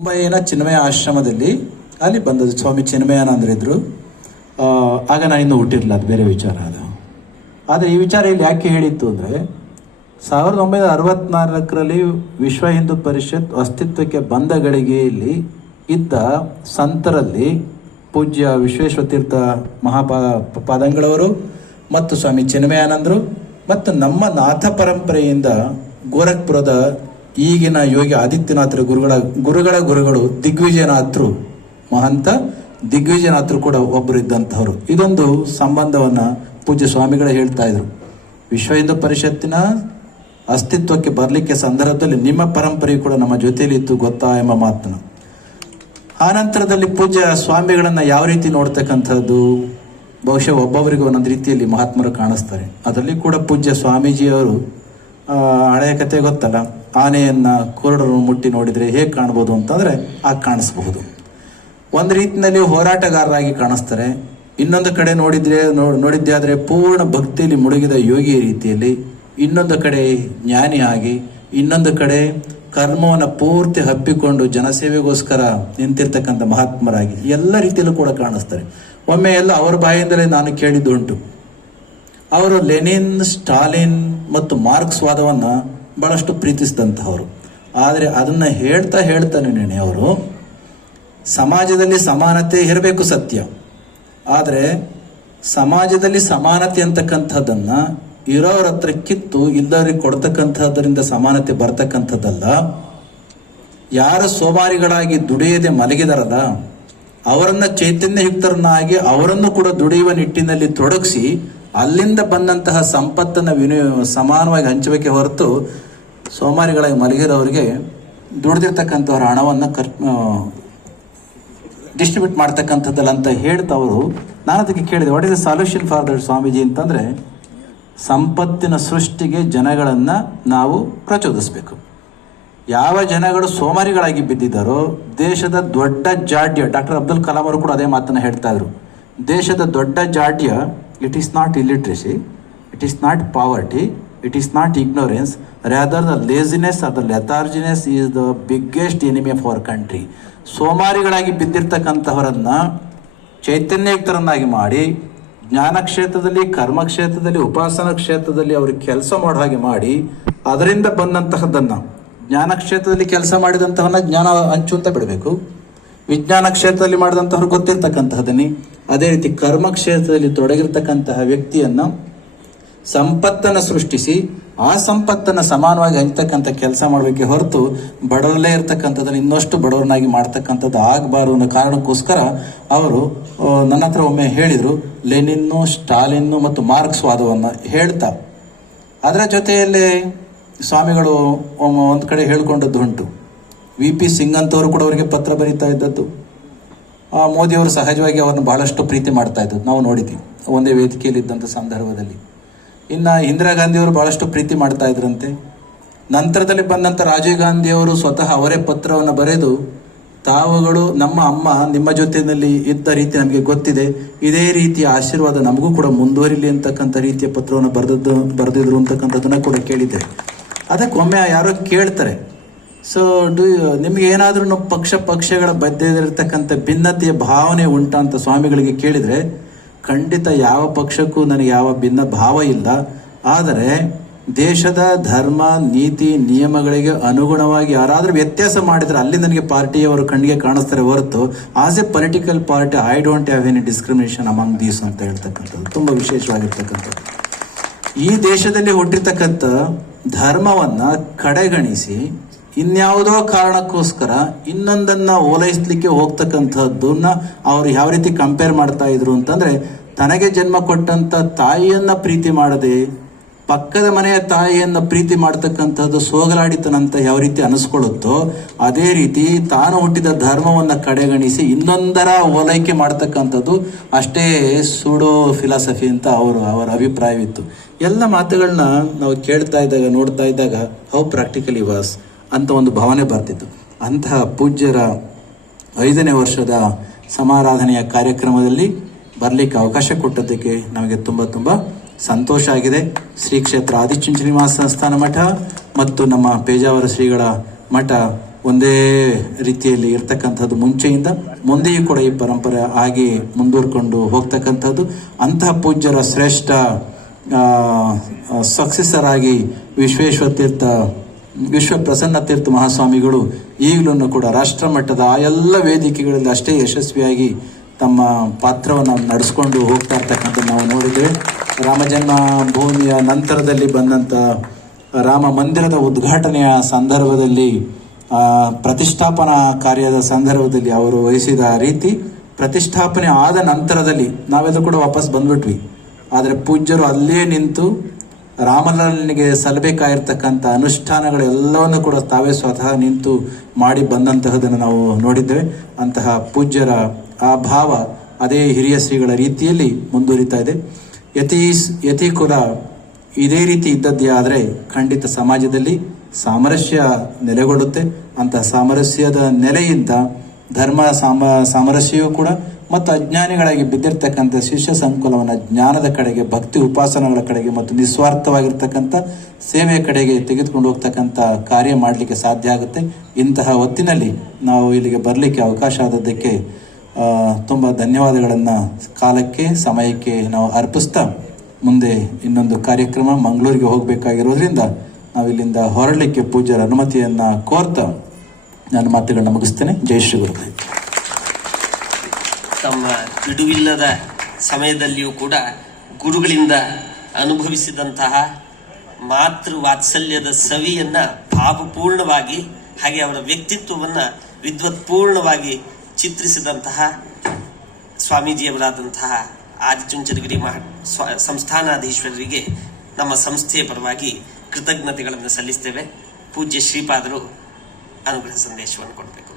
ಮುಂಬೈನ ಚಿನ್ಮಯ ಆಶ್ರಮದಲ್ಲಿ ಅಲ್ಲಿ ಬಂದದ್ದು ಸ್ವಾಮಿ ಚಿನ್ಮಯಾನಂದ್ರ ಇದ್ರು ಆಗ ನಾನು ಇನ್ನೂ ಹುಟ್ಟಿರಲಿಲ್ಲ, ಅದು ಬೇರೆ ವಿಚಾರ ಅದು. ಆದರೆ ಈ ವಿಚಾರ ಇಲ್ಲಿ ಯಾಕೆ ಹೇಳಿತ್ತು ಅಂದರೆ, ಸಾವಿರದ ಒಂಬೈನೂರ ಅರವತ್ನಾಲ್ಕರಲ್ಲಿ ವಿಶ್ವ ಹಿಂದೂ ಪರಿಷತ್ ಅಸ್ತಿತ್ವಕ್ಕೆ ಬಂದ ಗಳಿಗೆಯಲ್ಲಿ ಇದ್ದ ಸಂತರಲ್ಲಿ ಪೂಜ್ಯ ವಿಶ್ವೇಶ್ವರ ತೀರ್ಥ ಮಹಾಪಾ, ಪಾದಂಗಳವರು ಮತ್ತು ಸ್ವಾಮಿ ಚಿನ್ಮಯಾನಂದರು ಮತ್ತು ನಮ್ಮ ನಾಥ ಪರಂಪರೆಯಿಂದ ಗೋರಖ್ಪುರದ ಈಗಿನ ಯೋಗಿ ಆದಿತ್ಯನಾಥರ ಗುರುಗಳ ಗುರುಗಳ ಗುರುಗಳು ದಿಗ್ವಿಜಯನಾಥರು, ಮಹಂತ ದಿಗ್ವಿಜಯನಾಥರು ಕೂಡ ಒಬ್ಬರು ಇದ್ದಂಥವ್ರು ಇದೊಂದು ಸಂಬಂಧವನ್ನ ಪೂಜ್ಯ ಸ್ವಾಮಿಗಳು ಹೇಳ್ತಾ ಇದ್ರು. ವಿಶ್ವ ಹಿಂದೂ ಪರಿಷತ್ತಿನ ಅಸ್ತಿತ್ವಕ್ಕೆ ಬರಲಿಕ್ಕೆ ಸಂದರ್ಭದಲ್ಲಿ ನಿಮ್ಮ ಪರಂಪರೆ ಕೂಡ ನಮ್ಮ ಜೊತೆಯಲ್ಲಿ ಇತ್ತು ಗೊತ್ತಾ ಎಂಬ ಮಾತನ್ನು. ಆನಂತರದಲ್ಲಿ ಪೂಜ್ಯ ಸ್ವಾಮಿಗಳನ್ನ ಯಾವ ರೀತಿ ನೋಡ್ತಕ್ಕಂಥದ್ದು? ಬಹುಶಃ ಒಬ್ಬೊಬ್ಬರಿಗೆ ಒಂದೊಂದು ರೀತಿಯಲ್ಲಿ ಮಹಾತ್ಮರು ಕಾಣಿಸ್ತಾರೆ. ಅದರಲ್ಲಿ ಕೂಡ ಪೂಜ್ಯ ಸ್ವಾಮೀಜಿಯವರು ಹಳೆಯ ಕತೆ ಗೊತ್ತಲ್ಲ? ಆನೆಯನ್ನ ಕುರುಡರು ಮುಟ್ಟಿ ನೋಡಿದರೆ ಹೇಗೆ ಕಾಣ್ಬೋದು ಅಂತಂದ್ರೆ ಆಗ ಕಾಣಿಸ್ಬಹುದು. ಒಂದು ರೀತಿಯಲ್ಲಿ ಹೋರಾಟಗಾರರಾಗಿ ಕಾಣಿಸ್ತಾರೆ. ಇನ್ನೊಂದು ಕಡೆ ನೋಡಿದ್ರೆ ನೋಡಿದ್ದೆ ಆದರೆ ಪೂರ್ಣ ಭಕ್ತಿಯಲ್ಲಿ ಮುಳುಗಿದ ಯೋಗಿ ರೀತಿಯಲ್ಲಿ, ಇನ್ನೊಂದು ಕಡೆ ಜ್ಞಾನಿಯಾಗಿ ಇನ್ನೊಂದು ಕಡೆ ಕರ್ಮವನ್ನು ಪೂರ್ತಿ ಹಬ್ಬಿಕೊಂಡು ಜನಸೇವೆಗೋಸ್ಕರ ನಿಂತಿರ್ತಕ್ಕಂಥ ಮಹಾತ್ಮರಾಗಿ ಎಲ್ಲ ರೀತಿಯಲ್ಲೂ ಕೂಡ ಕಾಣಿಸ್ತಾರೆ. ಒಮ್ಮೆ ಎಲ್ಲ ಅವರ ಬಾಯಿಂದಲೇ ನಾನು ಕೇಳಿದ್ದುಂಟು ಅವರು ಲೆನಿನ್, ಸ್ಟಾಲಿನ್ ಮತ್ತು ಮಾರ್ಕ್ಸ್ ವಾದವನ್ನ ಬಹಳಷ್ಟು ಪ್ರೀತಿಸಿದಂಥವ್ರು ಆದರೆ ಅದನ್ನ ಹೇಳ್ತಾ ಹೇಳ್ತಾನೆ ನೆನೆ ಅವರು, ಸಮಾಜದಲ್ಲಿ ಸಮಾನತೆ ಇರಬೇಕು ಸತ್ಯ. ಆದರೆ ಸಮಾಜದಲ್ಲಿ ಸಮಾನತೆ ಅಂತಕ್ಕಂಥದ್ದನ್ನ ಇರೋರ ಹತ್ರ ಕಿತ್ತು ಇಲ್ಲದವ್ರಿಗೆ ಕೊಡ್ತಕ್ಕಂಥದ್ರಿಂದ ಸಮಾನತೆ ಬರ್ತಕ್ಕಂಥದ್ದಲ್ಲ. ಯಾರು ಸೋಮಾರಿಗಳಾಗಿ ದುಡಿಯದೆ ಮಲಗಿದಾರಲ್ಲ, ಅವರನ್ನ ಚೈತನ್ಯಯುಕ್ತರನ್ನಾಗಿ ಅವರನ್ನು ಕೂಡ ದುಡಿಯುವ ನಿಟ್ಟಿನಲ್ಲಿ ತೊಡಗಿಸಿ, ಅಲ್ಲಿಂದ ಬಂದಂತಹ ಸಂಪತ್ತನ್ನು ವಿನಿಯೋ, ಸಮಾನವಾಗಿ ಹಂಚಬೇಕೆ ಹೊರತು ಸೋಮಾರಿಗಳಾಗಿ ಮಲಗಿರೋರಿಗೆ ದುಡ್ದಿರ್ತಕ್ಕಂಥವ್ರ ಹಣವನ್ನು ಖರ್ ಡಿಸ್ಟ್ರಿಬ್ಯೂಟ್ ಮಾಡ್ತಕ್ಕಂಥದ್ದಲ್ಲ ಅಂತ ಹೇಳ್ತವರು ನಾನು ಅದಕ್ಕೆ ಕೇಳಿದೆ what is the solution for that Swamiji? ಅಂತಂದರೆ, ಸಂಪತ್ತಿನ ಸೃಷ್ಟಿಗೆ ಜನಗಳನ್ನು ನಾವು ಪ್ರಚೋದಿಸಬೇಕು. ಯಾವ ಜನಗಳು ಸೋಮಾರಿಗಳಾಗಿ ಬಿದ್ದಿದ್ದಾರೋ, ದೇಶದ ದೊಡ್ಡ ಜಾಡ್ಯ, ಡಾಕ್ಟರ್ ಅಬ್ದುಲ್ ಕಲಾಂ ಅವರು ಕೂಡ ಅದೇ ಮಾತನ್ನು ಹೇಳ್ತಾ ಇದ್ರು. ದೇಶದ ದೊಡ್ಡ ಜಾಡ್ಯ it is not illiteracy it is not poverty it is not ignorance, rather the laziness or the letharginess is the biggest enemy of our country ಸೋಮಾರಿಗಳಾಗಿ ಬಿದ್ದಿರ್ತಕ್ಕಂಥವರನ್ನು ಚೈತನ್ಯಯುಕ್ತರನ್ನಾಗಿ ಮಾಡಿ ಜ್ಞಾನ ಕ್ಷೇತ್ರದಲ್ಲಿ ಕರ್ಮಕ್ಷೇತ್ರದಲ್ಲಿ ಉಪಾಸನಾ ಕ್ಷೇತ್ರದಲ್ಲಿ ಅವ್ರಿಗೆ ಕೆಲಸ ಮಾಡೋ ಹಾಗೆ ಮಾಡಿ ಅದರಿಂದ ಬಂದಂತಹದ್ದನ್ನ ಜ್ಞಾನ ಕ್ಷೇತ್ರದಲ್ಲಿ ಕೆಲಸ ಮಾಡಿದಂತಹವನ್ನ ಜ್ಞಾನ ಹಂಚು ಅಂತ ಬಿಡಬೇಕು. ವಿಜ್ಞಾನ ಕ್ಷೇತ್ರದಲ್ಲಿ ಮಾಡಿದಂತಹವ್ರು ಗೊತ್ತಿರ್ತಕ್ಕಂತಹದನ್ನೇ ಅದೇ ರೀತಿ ಕರ್ಮ ಕ್ಷೇತ್ರದಲ್ಲಿ ತೊಡಗಿರ್ತಕ್ಕಂತಹ ವ್ಯಕ್ತಿಯನ್ನ ಸಂಪತ್ತನ್ನು ಸೃಷ್ಟಿಸಿ, ಆ ಸಂಪತ್ತನ್ನು ಸಮಾನವಾಗಿ ಹಂಚ್ತಕ್ಕಂಥ ಕೆಲಸ ಮಾಡಬೇಕೆ ಹೊರತು ಬಡವರಲ್ಲೇ ಇರ್ತಕ್ಕಂಥದ್ದನ್ನು ಇನ್ನಷ್ಟು ಬಡವರನ್ನಾಗಿ ಮಾಡ್ತಕ್ಕಂಥದ್ದು ಆಗಬಾರ್ದು ಅನ್ನೋ ಕಾರಣಕ್ಕೋಸ್ಕರ ಅವರು ನನ್ನ ಹತ್ರ ಒಮ್ಮೆ ಹೇಳಿದರು, ಲೆನಿನ್ನು, ಸ್ಟಾಲಿನ್ನು ಮತ್ತು ಮಾರ್ಕ್ಸ್ ವಾದವನ್ನು ಹೇಳ್ತಾ. ಅದರ ಜೊತೆಯಲ್ಲೇ ಸ್ವಾಮಿಗಳು ಒಂದು ಕಡೆ ಹೇಳ್ಕೊಂಡದ್ದು ಉಂಟು. ವಿ. ಪಿ. ಸಿಂಗ್ ಅಂತವರು ಕೂಡ ಅವರಿಗೆ ಪತ್ರ ಬರೀತಾ ಇದ್ದದ್ದು. ಮೋದಿಯವರು ಸಹಜವಾಗಿ ಅವರನ್ನು ಬಹಳಷ್ಟು ಪ್ರೀತಿ ಮಾಡ್ತಾ ಇದ್ದದ್ದು. ನಾವು ನೋಡಿದ್ದೀವಿ ಒಂದೇ ವೇದಿಕೆಯಲ್ಲಿ ಇದ್ದಂಥ ಸಂದರ್ಭದಲ್ಲಿ. ಇನ್ನು ಇಂದಿರಾ ಗಾಂಧಿಯವರು ಬಹಳಷ್ಟು ಪ್ರೀತಿ ಮಾಡ್ತಾ ಇದ್ರಂತೆ. ನಂತರದಲ್ಲಿ ಬಂದಂಥ ರಾಜೀವ್ ಗಾಂಧಿಯವರು ಸ್ವತಃ ಅವರೇ ಪತ್ರವನ್ನು ಬರೆದು, ತಾವುಗಳು ನಮ್ಮ ಅಮ್ಮ ನಿಮ್ಮ ಜೊತೆಯಲ್ಲಿ ಇದ್ದ ರೀತಿ ನಮಗೆ ಗೊತ್ತಿದೆ, ಇದೇ ರೀತಿಯ ಆಶೀರ್ವಾದ ನಮಗೂ ಕೂಡ ಮುಂದುವರಿಲಿ ಅಂತಕ್ಕಂಥ ರೀತಿಯ ಪತ್ರವನ್ನು ಬರೆದದ್ದು, ಬರೆದಿದ್ರು ಅಂತಕ್ಕಂಥದ್ದನ್ನು ಕೂಡ ಕೇಳಿದ್ದೆ. ಅದಕ್ಕೆ ಒಮ್ಮೆ ಯಾರೋ ಕೇಳ್ತಾರೆ ಸೊ ಡು ನಿಮ್ಗೆ ಏನಾದ್ರೂ ಪಕ್ಷ ಪಕ್ಷಗಳ ಬದ್ಧದಲ್ಲಿರ್ತಕ್ಕಂಥ ಭಿನ್ನತೆಯ ಭಾವನೆ ಉಂಟಾ? ಅಂತ ಸ್ವಾಮಿಗಳಿಗೆ ಕೇಳಿದ್ರೆ ಖಂಡಿತ ಯಾವ ಪಕ್ಷಕ್ಕೂ ನನಗೆ ಯಾವ ಭಿನ್ನ ಭಾವ ಇಲ್ಲ. ಆದರೆ ದೇಶದ ಧರ್ಮ, ನೀತಿ, ನಿಯಮಗಳಿಗೆ ಅನುಗುಣವಾಗಿ ಯಾರಾದರೂ ವ್ಯತ್ಯಾಸ ಮಾಡಿದರೆ ಅಲ್ಲಿ ನನಗೆ ಪಾರ್ಟಿಯವರು ಕಣ್ಣಿಗೆ ಕಾಣಿಸ್ತಾರೆ ಹೊರತು as a political party I don't have any discrimination among these ಅಂತ ಹೇಳ್ತಕ್ಕಂಥದ್ದು. ತುಂಬ ವಿಶೇಷವಾಗಿರ್ತಕ್ಕಂಥದ್ದು. ಈ ದೇಶದಲ್ಲಿ ಹುಟ್ಟಿರ್ತಕ್ಕಂಥ ಧರ್ಮವನ್ನ ಕಡೆಗಣಿಸಿ, ಇನ್ಯಾವುದೋ ಕಾರಣಕ್ಕೋಸ್ಕರ ಇನ್ನೊಂದನ್ನ ಓಲೈಸ್ಲಿಕ್ಕೆ ಹೋಗ್ತಕ್ಕಂಥದ್ದನ್ನ ಅವ್ರು ಯಾವ ರೀತಿ ಕಂಪೇರ್ ಮಾಡ್ತಾ ಇದ್ರು ಅಂತಂದ್ರೆ ತನಗೆ ಜನ್ಮ ಕೊಟ್ಟಂತ ತಾಯಿಯನ್ನ ಪ್ರೀತಿ ಮಾಡದೆ ಪಕ್ಕದ ಮನೆಯ ತಾಯಿಯನ್ನ ಪ್ರೀತಿ ಮಾಡ್ತಕ್ಕಂಥದ್ದು ಸೋಗಲಾಡಿತನಂತ ಯಾವ ರೀತಿ ಅನಿಸ್ಕೊಳ್ಳುತ್ತೋ, ಅದೇ ರೀತಿ ತಾನು ಹುಟ್ಟಿದ ಧರ್ಮವನ್ನ ಕಡೆಗಣಿಸಿ ಇನ್ನೊಂದರ ಓಲೈಕೆ ಮಾಡ್ತಕ್ಕಂಥದ್ದು ಅಷ್ಟೇ ಸುಡೋ ಫಿಲಾಸಫಿ ಅಂತ ಅವರು, ಅವರ ಅಭಿಪ್ರಾಯವಿತ್ತು. ಎಲ್ಲ ಮಾತುಗಳನ್ನ ನಾವು ಕೇಳ್ತಾ ಇದ್ದಾಗ, ನೋಡ್ತಾ ಇದ್ದಾಗ ಹೌ ಪ್ರಾಕ್ಟಿಕಲಿ ವಾಸ್ ಅಂತ ಒಂದು ಭಾವನೆ ಬರ್ತಿತ್ತು. ಅಂತಹ ಪೂಜ್ಯರ ಐದನೇ ವರ್ಷದ ಸಮಾರಾಧನೆಯ ಕಾರ್ಯಕ್ರಮದಲ್ಲಿ ಬರಲಿಕ್ಕೆ ಅವಕಾಶ ಕೊಟ್ಟದ್ದಕ್ಕೆ ನಮಗೆ ತುಂಬ ತುಂಬ ಸಂತೋಷ ಆಗಿದೆ. ಶ್ರೀ ಕ್ಷೇತ್ರ ಆದಿಚುಂಚನಿವಾಸ ಸಂಸ್ಥಾನ ಮಠ ಮತ್ತು ನಮ್ಮ ಪೇಜಾವರ ಶ್ರೀಗಳ ಮಠ ಒಂದೇ ರೀತಿಯಲ್ಲಿ ಇರ್ತಕ್ಕಂಥದ್ದು ಮುಂಚೆಯಿಂದ, ಮುಂದೆಯೂ ಕೂಡ ಈ ಪರಂಪರೆ ಆಗಿ ಮುಂದುವರ್ಕೊಂಡು ಹೋಗ್ತಕ್ಕಂಥದ್ದು. ಅಂತಹ ಪೂಜ್ಯರ ಶ್ರೇಷ್ಠ ಸಕ್ಸೆಸರ್ ಆಗಿ ವಿಶ್ವೇಶ್ವರ ತೀರ್ಥ, ವಿಶ್ವ ಪ್ರಸನ್ನ ತೀರ್ಥ ಮಹಾಸ್ವಾಮಿಗಳು ಈಗಲೂ ಕೂಡ ರಾಷ್ಟ್ರ ಮಟ್ಟದ ಆ ಎಲ್ಲ ವೇದಿಕೆಗಳಲ್ಲಿ ಅಷ್ಟೇ ಯಶಸ್ವಿಯಾಗಿ ತಮ್ಮ ಪಾತ್ರವನ್ನು ನಡೆಸ್ಕೊಂಡು ಹೋಗ್ತಾ ಇರ್ತಕ್ಕಂಥ ನಾವು ನೋಡಿದ್ದೇವೆ. ರಾಮಜನ್ಮ ಭೂಮಿಯ ನಂತರದಲ್ಲಿ ಬಂದಂಥ ರಾಮ ಮಂದಿರದ ಉದ್ಘಾಟನೆಯ ಸಂದರ್ಭದಲ್ಲಿ ಪ್ರತಿಷ್ಠಾಪನಾ ಕಾರ್ಯದ ಸಂದರ್ಭದಲ್ಲಿ ಅವರು ವಹಿಸಿದ ರೀತಿ ಪ್ರತಿಷ್ಠಾಪನೆ ಆದ ನಂತರದಲ್ಲಿ ನಾವೆಲ್ಲ ಕೂಡ ವಾಪಸ್ ಬಂದ್ಬಿಟ್ವಿ. ಆದರೆ ಪೂಜ್ಯರು ಅಲ್ಲೇ ನಿಂತು ರಾಮಲಲ್ಲನಿಗೆ ಸಲ್ಲಬೇಕಾಗಿರ್ತಕ್ಕಂಥ ಅನುಷ್ಠಾನಗಳೆಲ್ಲವನ್ನು ಕೂಡ ತಾವೇ ಸ್ವತಃ ನಿಂತು ಮಾಡಿ ಬಂದಂತಹದನ್ನು ನಾವು ನೋಡಿದ್ದೇವೆ. ಅಂತಹ ಪೂಜ್ಯರ ಆ ಭಾವ ಅದೇ ಹಿರಿಯ ಶ್ರೀಗಳ ರೀತಿಯಲ್ಲಿ ಮುಂದುವರಿತಾ ಇದೆ. ಯತಿ ಯತಿ ಕುಲ ಇದೇ ರೀತಿ ಇದ್ದದ್ದೇ ಆದರೆ ಖಂಡಿತ ಸಮಾಜದಲ್ಲಿ ಸಾಮರಸ್ಯ ನೆಲೆಗೊಳ್ಳುತ್ತೆ. ಅಂತ ಸಾಮರಸ್ಯದ ನೆಲೆಯಿಂದ ಧರ್ಮ ಸಾಮ, ಸಾಮರಸ್ಯವೂ ಕೂಡ ಮತ್ತು ಅಜ್ಞಾನಿಗಳಾಗಿ ಬಿದ್ದಿರ್ತಕ್ಕಂಥ ಶಿಷ್ಯ ಸಂಕುಲವನ್ನು ಜ್ಞಾನದ ಕಡೆಗೆ, ಭಕ್ತಿ ಉಪಾಸನಗಳ ಕಡೆಗೆ ಮತ್ತು ನಿಸ್ವಾರ್ಥವಾಗಿರ್ತಕ್ಕಂಥ ಸೇವೆಯ ಕಡೆಗೆ ತೆಗೆದುಕೊಂಡು ಹೋಗ್ತಕ್ಕಂಥ ಕಾರ್ಯ ಮಾಡಲಿಕ್ಕೆ ಸಾಧ್ಯ ಆಗುತ್ತೆ. ಇಂತಹ ಹೊತ್ತಿನಲ್ಲಿ ನಾವು ಇಲ್ಲಿಗೆ ಬರಲಿಕ್ಕೆ ಅವಕಾಶ ಆದದ್ದಕ್ಕೆ ತುಂಬ ಧನ್ಯವಾದಗಳನ್ನು ಕಾಲಕ್ಕೆ, ಸಮಯಕ್ಕೆ ನಾವು ಅರ್ಪಿಸ್ತಾ ಮುಂದೆ ಇನ್ನೊಂದು ಕಾರ್ಯಕ್ರಮ ಮಂಗಳೂರಿಗೆ ಹೋಗಬೇಕಾಗಿರೋದ್ರಿಂದ ನಾವು ಇಲ್ಲಿಂದ ಹೊರಡಲಿಕ್ಕೆ ಪೂಜ್ಯರ ಅನುಮತಿಯನ್ನು ಕೋರ್ತಾ ನಾನು ಮಾತುಗಳನ್ನ ಮುಗಿಸ್ತೇನೆ. ಜೈ ಶ್ರೀ ಗುರು ತಮ್ಮ ಬಿಡುವಿಲ್ಲದ ಸಮಯದಲ್ಲಿಯೂ ಕೂಡ ಗುರುಗಳಿಂದ ಅನುಭವಿಸಿದಂತಹ ಮಾತೃ ವಾತ್ಸಲ್ಯದ ಸವಿಯನ್ನ ಭಾವಪೂರ್ಣವಾಗಿ ಹಾಗೆ ಅವರ ವ್ಯಕ್ತಿತ್ವವನ್ನ ವಿದ್ವತ್ಪೂರ್ಣವಾಗಿ ಚಿತ್ರಿಸಿದಂತಹ ಸ್ವಾಮೀಜಿಯವರಾದಂತಹ ಆದಿಚುಂಚನಗಿರಿ ಮಹಾ ಸ್ವ, ಸಂಸ್ಥಾನಾಧೀಶ್ವರರಿಗೆ ನಮ್ಮ ಸಂಸ್ಥೆಯ ಪರವಾಗಿ ಕೃತಜ್ಞತೆಗಳನ್ನು ಸಲ್ಲಿಸ್ತೇವೆ. ಪೂಜ್ಯ ಶ್ರೀಪಾದರು, ಅನುಗ್ರಹ ಸಂದೇಶವನ್ನು ಕೊಡಬೇಕು.